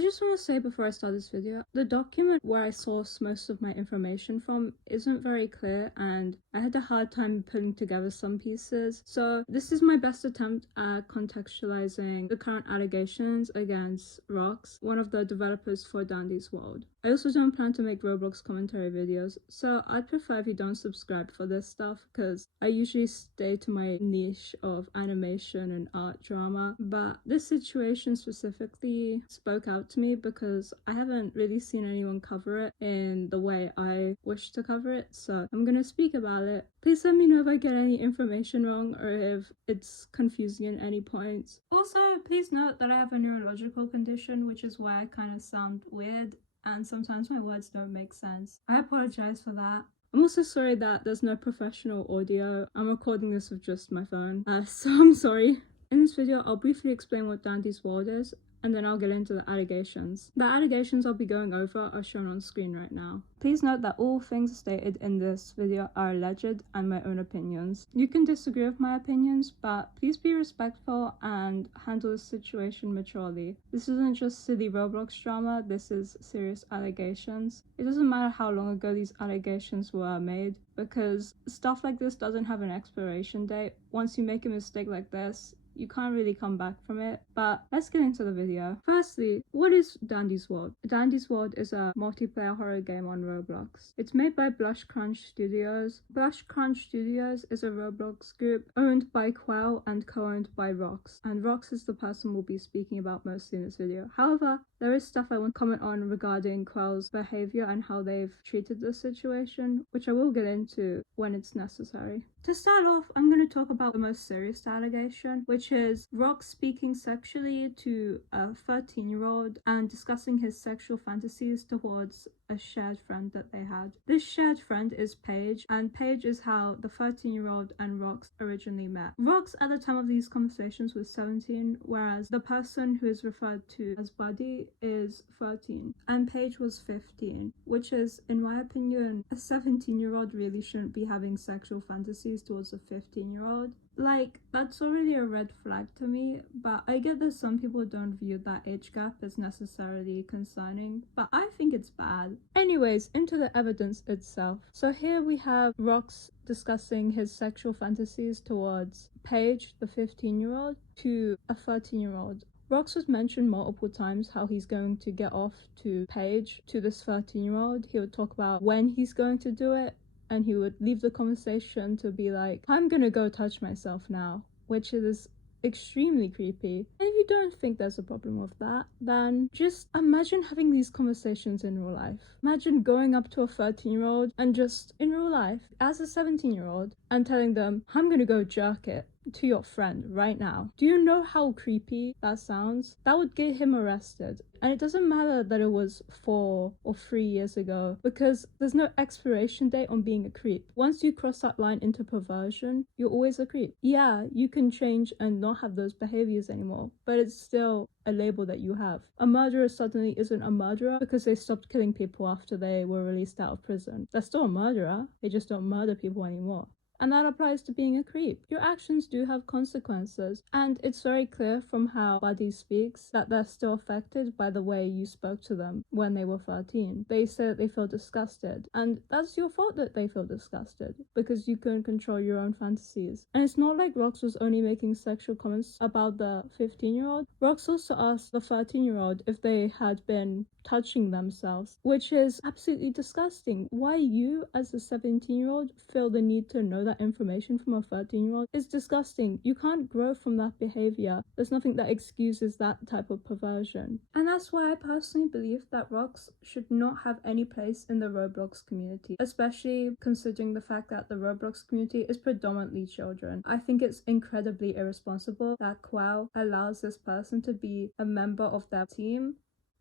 I just want to say before I start this video, the document where I source most of my information from isn't very clear and I had a hard time putting together some pieces. So this is my best attempt at contextualizing the current allegations against Rox, one of the developers for Dandy's World. I also don't plan to make Roblox commentary videos, so I'd prefer if you don't subscribe for this stuff because I usually stay to my niche of animation and art drama, but this situation specifically spoke out to me because I haven't really seen anyone cover it in the way I wish to cover it, so I'm gonna speak about it. Please let me know if I get any information wrong or if it's confusing at any points. Also, please note that I have a neurological condition, which is why I kind of sound weird and sometimes my words don't make sense. I apologize for that. I'm also sorry that there's no professional audio. I'm recording this with just my phone, so I'm sorry. In this video, I'll briefly explain what Dandy's World is, and then I'll get into the allegations. The allegations I'll be going over are shown on screen right now. Please note that all things stated in this video are alleged and my own opinions. You can disagree with my opinions, but please be respectful and handle the situation maturely. This isn't just silly Roblox drama, this is serious allegations. It doesn't matter how long ago these allegations were made, because stuff like this doesn't have an expiration date. Once you make a mistake like this, you can't really come back from it. But let's get into the video. Firstly, what is Dandy's World? Dandy's World is a multiplayer horror game on Roblox. It's made by Blush Crunch Studios. Blush Crunch Studios is a Roblox group owned by Quell and co-owned by Rox. And Rox is the person we'll be speaking about mostly in this video. However, there is stuff I want to comment on regarding Quell's behavior and how they've treated the situation, which I will get into when it's necessary. To start off, I'm going to talk about the most serious allegation, which is Rox speaking sexually to a 13-year-old and discussing his sexual fantasies towards a shared friend that they had. This shared friend is Paige, and Paige is how the 13-year-old and Rox originally met. Rox at the time of these conversations was 17, whereas the person who is referred to as Buddy is 13, and Paige was 15, which is, in my opinion, a 17-year-old really shouldn't be having sexual fantasies towards a 15-year-old. Like, that's already a red flag to me, but I get that some people don't view that age gap as necessarily concerning, but I think it's bad. Anyways, into the evidence itself. So here we have Rox discussing his sexual fantasies towards Paige, the 15-year-old, to a 13-year-old. Rox was mentioned multiple times how he's going to get off to Paige, to this 13-year-old. He would talk about when he's going to do it, and he would leave the conversation to be like, I'm gonna go touch myself now, which is extremely creepy. And if you don't think there's a problem with that, then just imagine having these conversations in real life. Imagine going up to a 13-year-old and just in real life, as a 17-year-old, and telling them, I'm gonna go jerk it to your friend right now. Do you know how creepy that sounds? That would get him arrested. And it doesn't matter that it was 4 or 3 years ago, because there's no expiration date on being a creep. Once you cross that line into perversion, you're always a creep. Yeah, you can change and not have those behaviors anymore, but it's still a label that you have. A murderer suddenly isn't a murderer because they stopped killing people after they were released out of prison. They're still a murderer, they just don't murder people anymore. And that applies to being a creep. Your actions do have consequences, and it's very clear from how Buddy speaks that they're still affected by the way you spoke to them when they were 13. They say that they feel disgusted, and that's your fault that they feel disgusted, because you couldn't control your own fantasies. And it's not like Rox was only making sexual comments about the 15-year-old. Rox also asked the 13-year-old if they had been touching themselves, which is absolutely disgusting. Why you, as a 17-year-old, feel the need to know that information from a 13-year-old is disgusting. You can't grow from that behavior. There's nothing that excuses that type of perversion. And that's why I personally believe that Rox should not have any place in the Roblox community, especially considering the fact that the Roblox community is predominantly children. I think it's incredibly irresponsible that Quell allows this person to be a member of their team.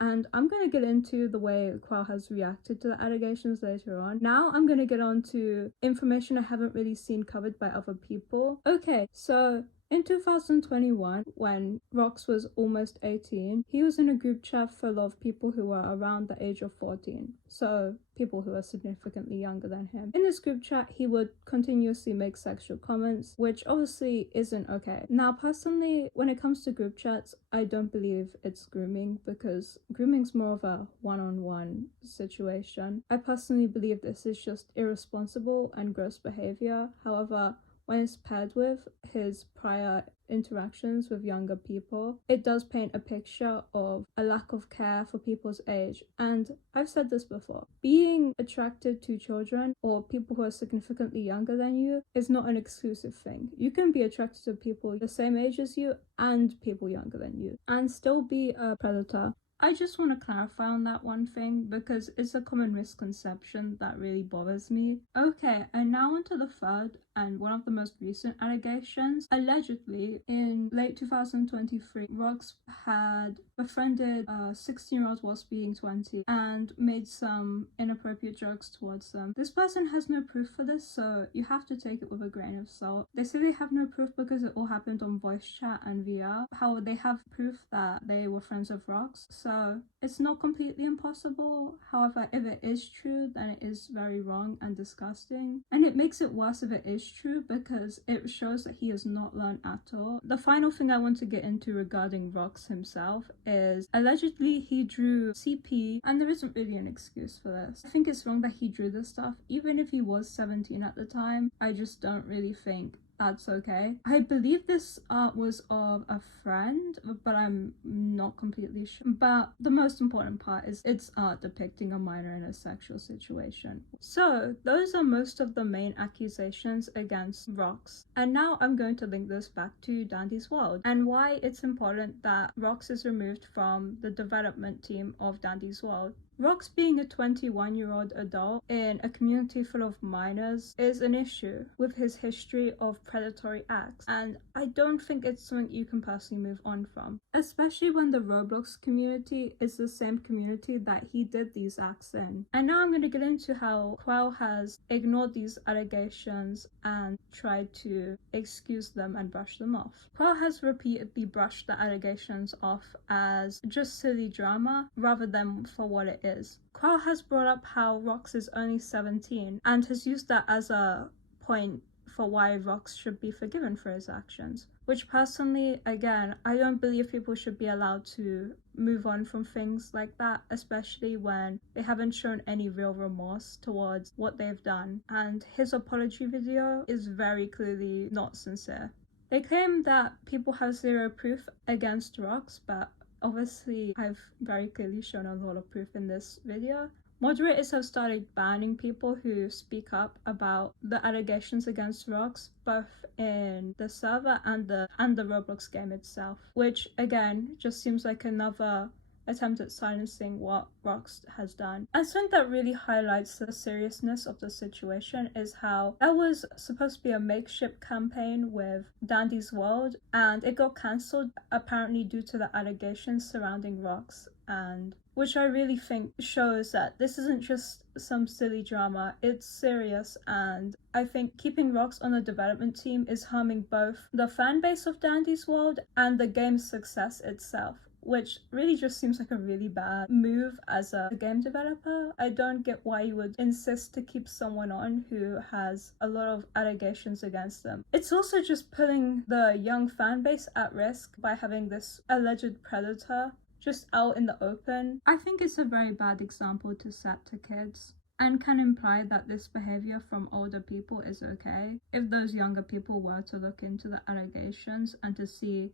And I'm going to get into the way Quell has reacted to the allegations later on. Now I'm going to get on to information I haven't really seen covered by other people. Okay, so In 2021, when Rox was almost 18, he was in a group chat full of people who were around the age of 14, so people who are significantly younger than him. In this group chat, he would continuously make sexual comments, which obviously isn't okay. Now, personally, when it comes to group chats, I don't believe it's grooming, because grooming's more of a one-on-one situation. I personally believe this is just irresponsible and gross behavior. However, when it's paired with his prior interactions with younger people, it does paint a picture of a lack of care for people's age. And I've said this before, being attracted to children or people who are significantly younger than you is not an exclusive thing. You can be attracted to people the same age as you and people younger than you and still be a predator. I just want to clarify on that one thing because it's a common misconception that really bothers me. Okay, and now onto the third and one of the most recent allegations. Allegedly, in late 2023, Rox had befriended 16-year-olds whilst being 20 and made some inappropriate jokes towards them. This person has no proof for this, so you have to take it with a grain of salt. They say they have no proof because it all happened on voice chat and VR. However, they have proof that they were friends of Rox, so it's not completely impossible. However, if it is true, then it is very wrong and disgusting. And it makes it worse if it is true because it shows that he has not learned at all. The final thing I want to get into regarding Rox himself is allegedly he drew CP, and there isn't really an excuse for this. I think it's wrong that he drew this stuff. Even if he was 17 at the time, I just don't really think that's okay. I believe this art was of a friend, but I'm not completely sure. But the most important part is it's art depicting a minor in a sexual situation. So those are most of the main accusations against Rox. And now I'm going to link this back to Dandy's World and why it's important that Rox is removed from the development team of Dandy's World. Rox being a 21-year-old adult in a community full of minors is an issue with his history of predatory acts, and I don't think it's something you can personally move on from, especially when the Roblox community is the same community that he did these acts in. And now I'm going to get into how Quell has ignored these allegations and tried to excuse them and brush them off. Quell has repeatedly brushed the allegations off as just silly drama rather than for what it is. Quell has brought up how Rox is only 17 and has used that as a point for why Rox should be forgiven for his actions, which personally, again, I don't believe people should be allowed to move on from things like that, especially when they haven't shown any real remorse towards what they've done, and his apology video is very clearly not sincere. They claim that people have zero proof against Rox, but obviously I've very clearly shown a lot of proof in this video. Moderators have started banning people who speak up about the allegations against Rox, both in the server and the Roblox game itself, which again just seems like another attempt at silencing what Rox has done. And something that really highlights the seriousness of the situation is how that was supposed to be a makeshift campaign with Dandy's World, and it got cancelled apparently due to the allegations surrounding Rox, and which I really think shows that this isn't just some silly drama, it's serious, and I think keeping Rox on the development team is harming both the fan base of Dandy's World and the game's success itself, which really just seems like a really bad move as a game developer. I don't get why you would insist to keep someone on who has a lot of allegations against them. It's also just putting the young fan base at risk by having this alleged predator just out in the open. I think it's a very bad example to set to kids and can imply that this behavior from older people is okay if those younger people were to look into the allegations and to see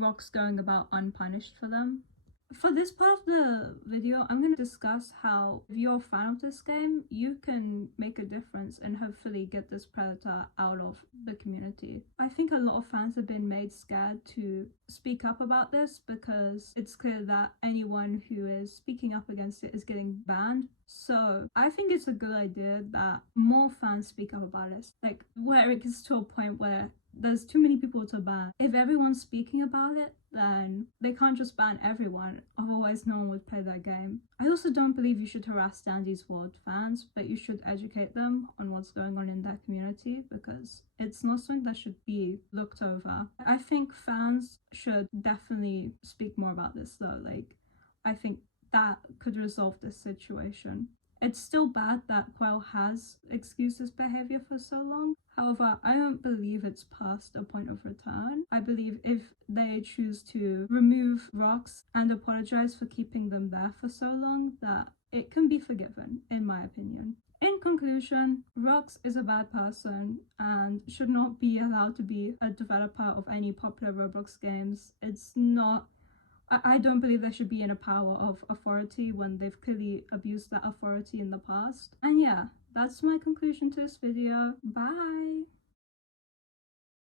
Rox going about unpunished for them. For this part of the video, I'm going to discuss how if you're a fan of this game, you can make a difference and hopefully get this predator out of the community. I think a lot of fans have been made scared to speak up about this because it's clear that anyone who is speaking up against it is getting banned. So I think it's a good idea that more fans speak up about this, like where it gets to a point where there's too many people to ban. If everyone's speaking about it, then they can't just ban everyone, otherwise no one would play that game. I also don't believe you should harass Dandy's World fans, but you should educate them on what's going on in that community, because it's not something that should be looked over. I think fans should definitely speak more about this though. Like, I think that could resolve this situation. It's still bad that Quell has excused his behavior for so long. However, I don't believe it's past a point of return. I believe if they choose to remove rocks and apologize for keeping them there for so long, that it can be forgiven, in my opinion. In conclusion, Rox is a bad person and should not be allowed to be a developer of any popular Roblox games. It's not... I don't believe they should be in a power of authority when they've clearly abused that authority in the past. And yeah, that's my conclusion to this video. Bye!